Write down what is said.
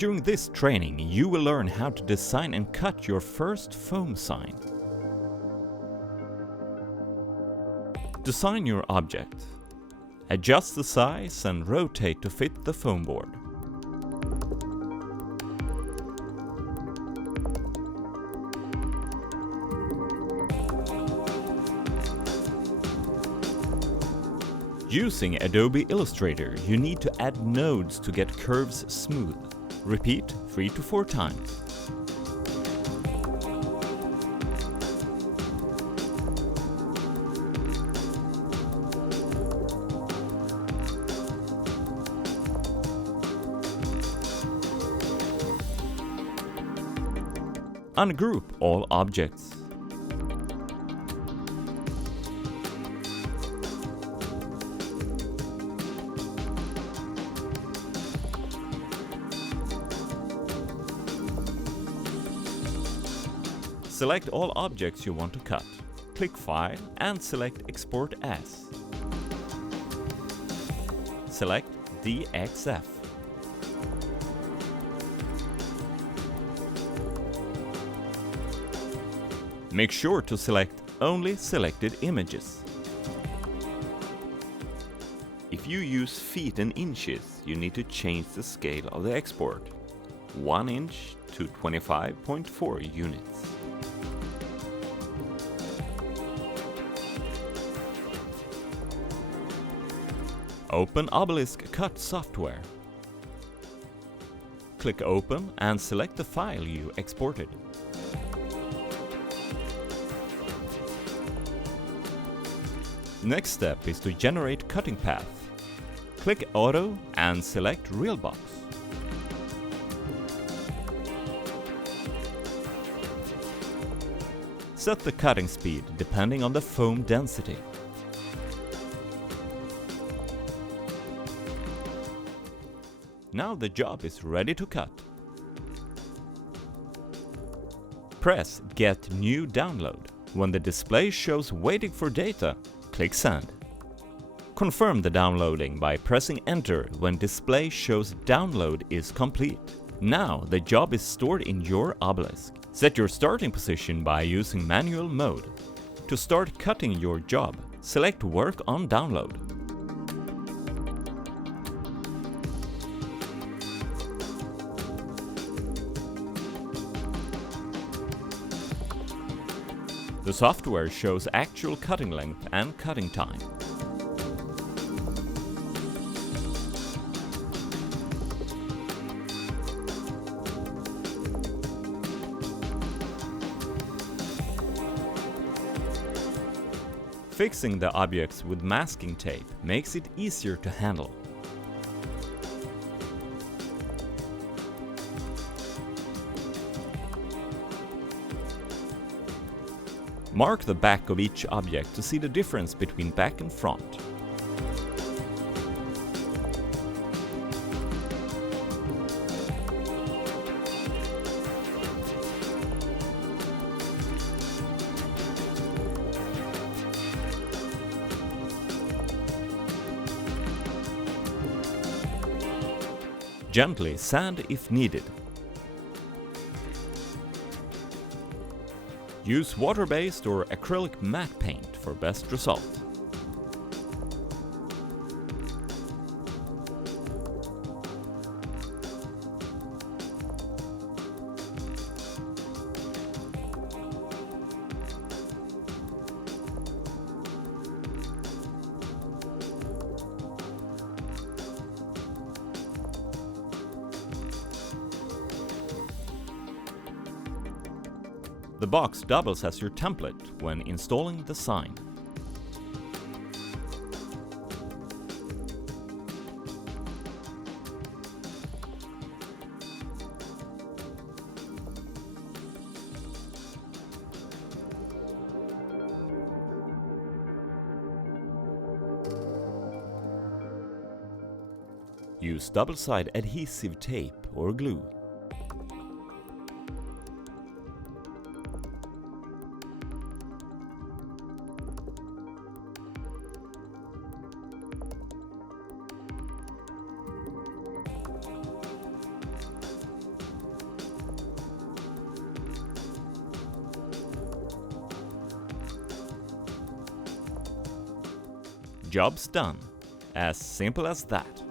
During this training, you will learn how to design and cut your first foam sign. Design your object. Adjust the size and rotate to fit the foam board. Using Adobe Illustrator, you need to add nodes to get curves smooth. Repeat 3 to 4 times. Ungroup all objects. Select all objects you want to cut. Click File and select Export As. Select DXF. Make sure to select only selected images. If you use feet and inches, you need to change the scale of the export. 1 inch to 25.4 units. Open Obelisk Cut software. Click Open and select the file you exported. Next step is to generate cutting path. Click Auto and select Realbox. Set the cutting speed depending on the foam density. Now the job is ready to cut. Press Get New Download. When the display shows waiting for data, click Send. Confirm the downloading by pressing Enter when display shows download is complete. Now the job is stored in your Obelisk. Set your starting position by using manual mode. To start cutting your job, select Work on Download. The software shows actual cutting length and cutting time. Fixing the objects with masking tape makes it easier to handle. Mark the back of each object to see the difference between back and front. Gently sand if needed. Use water-based or acrylic matte paint for best result. The box doubles as your template when installing the sign. Use double-side adhesive tape or glue. Job's done. As simple as that.